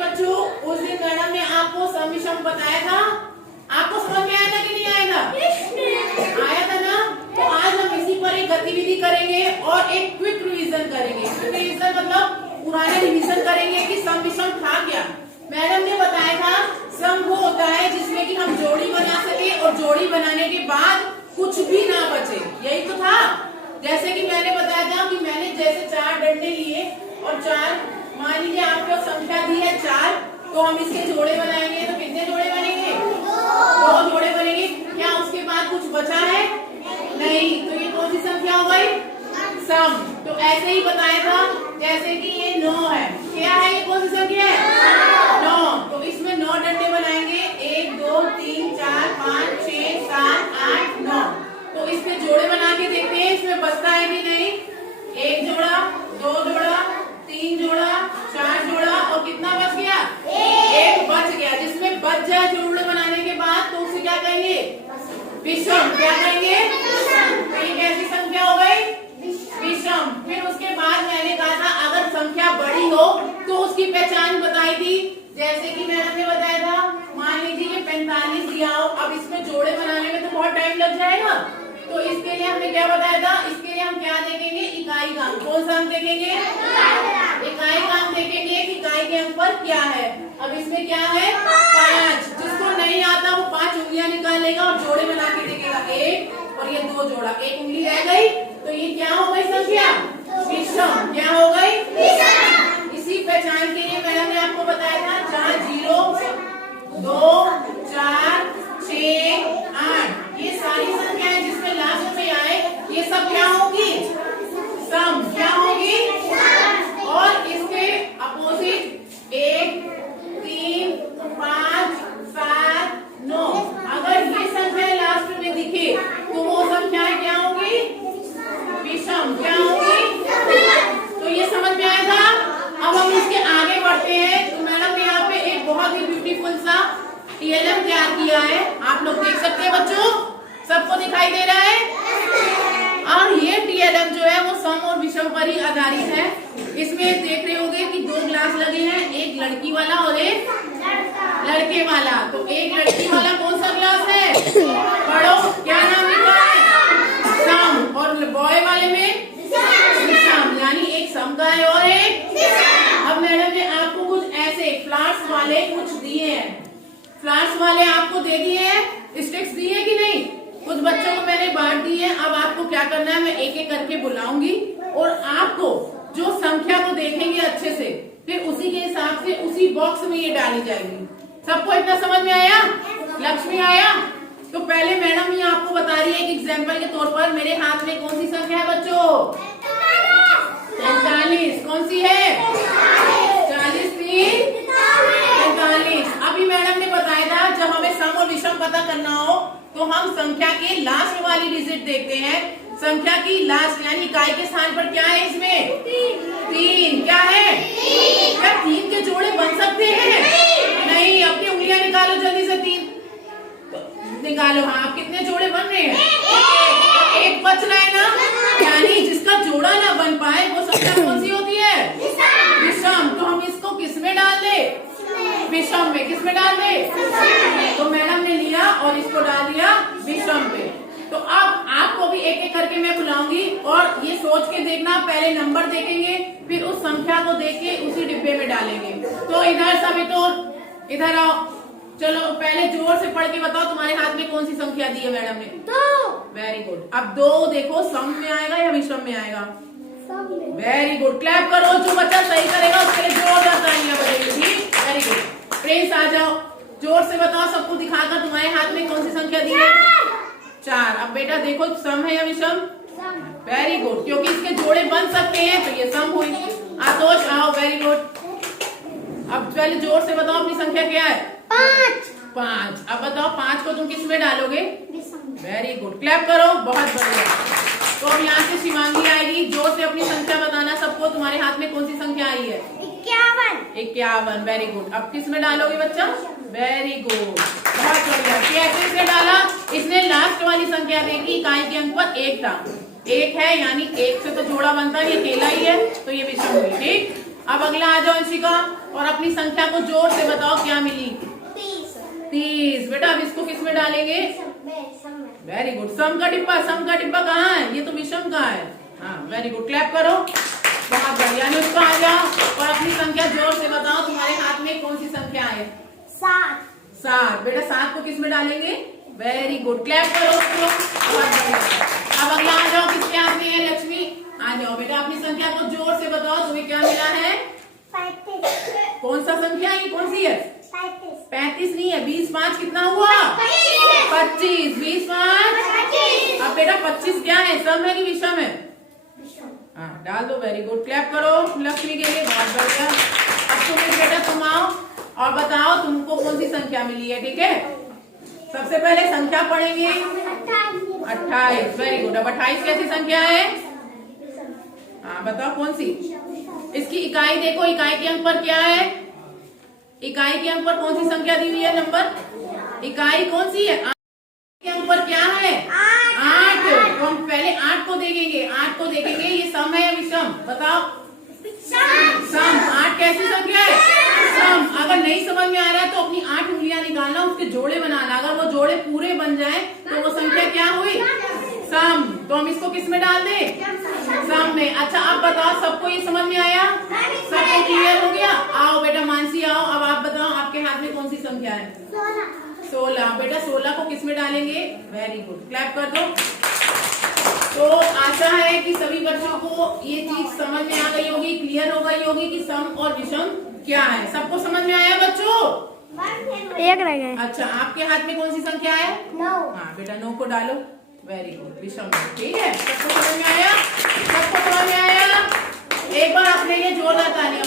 बच्चों उस दिन मैडम ने आपको सम विषम बताया था, आपको समझ में आया था कि नहीं आया था? आया था ना। तो आज हम इसी पर एक गतिविधि करेंगे और एक क्विक रिवीजन करेंगे। क्विक रिवीजन मतलब पुराने रिवीजन करेंगे कि सम विषम था क्या। मैडम ने बताया था सम वो होता है जिसमें कि हम जोड़ी बना सके और जोड़ी बनाने के बाद कुछ भी ना बचे, यही तो था। जैसे कि मैंने बताया था कि मैंने जैसे 4 डंडे लिए और 4 मान लीजिए आपको संख्या दी है 4, तो हम इसके जोड़े बनाएंगे तो कितने जोड़े बनेंगे? 2 जोड़े बनेंगे। क्या उसके बाद कुछ बचा है? नहीं। तो ये कौन सी संख्या हो गई? सम। तो ऐसे ही बताया था जैसे कि ये 9 है। क्या है ये? कौन सी संख्या है? 9। तो इसमें 9 डंडे बनाएंगे, 1 2 3 4 5 6 7 8 9। तो इसमें जोड़े बना के देखते हैं इसमें बचता है कि नहीं। 1 जोड़ा, 2 जोड़ा, 3 जोड़ा, 4 जोड़ा और कितना बच गया? 1 बच गया। जिसमें बच जाए जोड़े बनाने के बाद तो उसे क्या कहेंगे? विषम। क्या कहेंगे? तो ये कैसी संख्या हो गई? विषम। फिर उसके बाद मैंने कहा था अगर संख्या बड़ी हो तो उसकी पहचान बताई थी। जैसे कि मैंने बताया था मान लीजिए ये 45 दिया हो, अब इसमें जोड़े बनाने में तो बहुत टाइम लग जाएगा। तो इसके लिए हमने क्या बताया था? इसके लिए हम क्या देखेंगे? इकाई का अंक। कौन सा अंक देखेंगे? इकाई का अंक देखेंगे कि इकाई के अंक पर क्या है। अब इसमें क्या है? 5। जिसको नहीं आता वो 5 उंगलियां निकालेगा और जोड़े बना के देखेगा। 1 और ये 2 जोड़ा, 1 उंगली रह गई तो ये क्या हो गई संख्या? विषम। क्या हो गई? इसी पहचान के लिए मैंने आपको बताया था 4 0 2 4 6 8 ये सारी संख्याएं जिसमें लास्ट में आए ये सब क्या होगी? सम। क्या होगी? और इसके अपोजिट 1 3 5 7 9 अगर ये संख्या लास्ट में दिखे तो वो संख्याएं क्या होगी? विषम। क्या होगी? तो ये समझ में आया था। अब हम इसके आगे बढ़ते हैं। तो मैडम ने यहाँ पे एक बहुत ही ब्यूटीफुल सा टीएलएम तैयार किया है, आप लोग देख सकते हैं बच्चों, सबको दिखाई दे रहा है। और ये टीएलएम जो है वो सम और विषम पर ही आधारित है। इसमें देख रहे होंगे कि 2 ग्लास लगे हैं, एक लड़की वाला और एक लड़के वाला। तो एक लड़की वाला कौन सा ग्लास है? पढ़ो, क्या नाम लिखा है? सम। और बॉय वाले में विषम, यानी एक सम का है और एक। अब मैडम ने आपको कुछ ऐसे फ्लावर्स वाले कुछ दिए हैं, फ्लावर्स वाले आपको दे दिए हैं, स्टिक्स दिए हैं कि नहीं? कुछ बच्चों को मैंने बांट दी है। अब आपको क्या करना है, मैं एक एक करके बुलाऊंगी और आपको जो संख्या को देखेंगे अच्छे से, फिर उसी के हिसाब से उसी बॉक्स में ये डाली जाएगी। सबको इतना समझ में आया? लक्ष्मी आया? तो पहले मैडम ये आपको बता रही है एक एग्जाम्पल के तौर पर, मेरे हाथ में कौन सी संख्या है बच्चों? 45। कौन सी है? 40 3 45। अभी मैडम ने बताया था जब हमें सम और विषम पता करना हो तो हम संख्या के लास्ट वाली डिजिट देखते हैं। संख्या की लास्ट यानी इकाई के स्थान पर क्या है? इसमें 3। क्या है? क्या 3 के जोड़े बन सकते हैं? नहीं। अपनी उंगलियां निकालो जल्दी से। 3 निकालो। हाँ, आप कितने जोड़े बन रहे हैं? एक बच रहा है ना, यानी जिसका जोड़ा ना बन पाए वो संख्या कौन सी होती है? विषम। तो हम इसको किस में डाल दे? विषम में। किस में डाल दे? तो मैडम ने लिया और इसको डाल दिया विषम पे। तो अब आपको भी एक एक करके मैं बुलाऊंगी और ये सोच के देखना, पहले नंबर देखेंगे फिर उस संख्या को देख के उसी डिब्बे में डालेंगे। तो इधर सभी तो इधर आओ। चलो पहले जोर से पढ़ के बताओ तुम्हारे हाथ में कौन सी संख्या दी है मैडम ने? 2। Very good. अब 2 देखो सम में आएगा या विषम में आएगा? Very good. क्लैप करो, जो बच्चा सही करेगा उसके लिए जोरदार तालियां बजेगी। ठीक, वेरी गुड। प्रिंस आ जाओ, जोर से बताओ सबको दिखाकर तुम्हारे हाथ में कौन सी संख्या दी है? 4। अब बेटा देखो सम है या विषम? वेरी गुड, क्योंकि इसके जोड़े बन सकते हैं तो ये सम हुई। आतोष आओ, वेरी गुड। अब पहले जोर से बताओ अपनी संख्या क्या है? 5। अब बताओ 5 को तुम किस में डालोगे? Very good. क्लैप करो, बहुत बढ़िया। तो अब यहाँ से शिवांगी आएगी, जोर से अपनी संख्या बताना सबको। तुम्हारे हाथ में कौन सी संख्या आई है? 51। Very good. अब किस में डालोगे बच्चा? वेरी गुड, बहुत बढ़िया। कैसे से डाला? इसने लास्ट वाली संख्या देखी, इकाई के अंक पर 1 था। 1 है यानी 1 से तो जोड़ा बनता है, ये अकेला ही है तो ये विषम हुई। ठीक, अब अगला आ जाओ अंशिका, और अपनी संख्या को जोर से बताओ क्या मिली। 30। बेटा अब इसको किस में डालेंगे? Very good. सम का डिब्बा, सम का डिब्बा कहाँ है? ये तो विषम का है। हाँ वेरी गुड, क्लैप करो। बहुत बढ़िया। अनुष्का आ जाओ और अपनी संख्या जोर से बताओ, तुम्हारे हाथ में कौन सी संख्या है? 7। बेटा 7 को किस में डालेंगे? वेरी गुड, क्लैप करो उसको। बहुत बढ़िया। अब अगला आ जाओ, किसके हाथ में है? लक्ष्मी आ जाओ बेटा, अपनी संख्या को जोर से बताओ, तुम्हें क्या मिला है? 35। कौन सा संख्या है? कौन सी है? 35 नहीं है, 20 5 कितना हुआ? 25। 20 5। अब बेटा 25 क्या है? सम है कि विषम है? हाँ डाल दो। वेरी गुड, क्लैप करो लक्ष्मी के लिए। बहुत बढ़िया। अब तुम्हें बेटा तुम आओ और बताओ तुमको कौन सी संख्या मिली है। ठीक है, सबसे पहले संख्या पढ़ेंगे 28। Very good. अब 28 कैसी संख्या है? हाँ बताओ कौन सी? इसकी इकाई देखो, इकाई के अंक पर क्या है? इकाई के अंक पर कौन सी संख्या दी हुई है? नंबर। इकाई कौन सी है? के अंक पर क्या है? 8। तो हम पहले 8 को देखेंगे। 8 को देखेंगे, ये सम है या विषम? बताओ। सम। 8 कैसी संख्या है? सम। अगर नहीं समझ में आ रहा है तो अपनी 8 उंगलियां निकालना, उसके जोड़े बनाना। अगर वो जोड़े पूरे बन जाए तो वो संख्या क्या हुई? सम। तो हम इसको किस में डाल दें? सम में। अच्छा अब बताओ, सबको ये समझ में आया? सबको क्लियर हो गया? आओ बेटा मानसी आओ, अब आप बताओ आपके हाथ में कौन सी संख्या है? 16। बेटा 16 को किस में डालेंगे? वेरी गुड, क्लैप कर दो। तो आशा है कि सभी बच्चों को ये चीज समझ में आ गई होगी, क्लियर हो गई होगी कि सम और विषम क्या है। सबको समझ में आया बच्चों? एक रह गए। अच्छा आपके हाथ में कौन सी संख्या है? 9। हाँ बेटा 9 को डालो। वेरी गुड, विषम। ठीक है, सबको समझ में आया? सबको समझ में आया? एक बार आपने ये जोरदार तालियां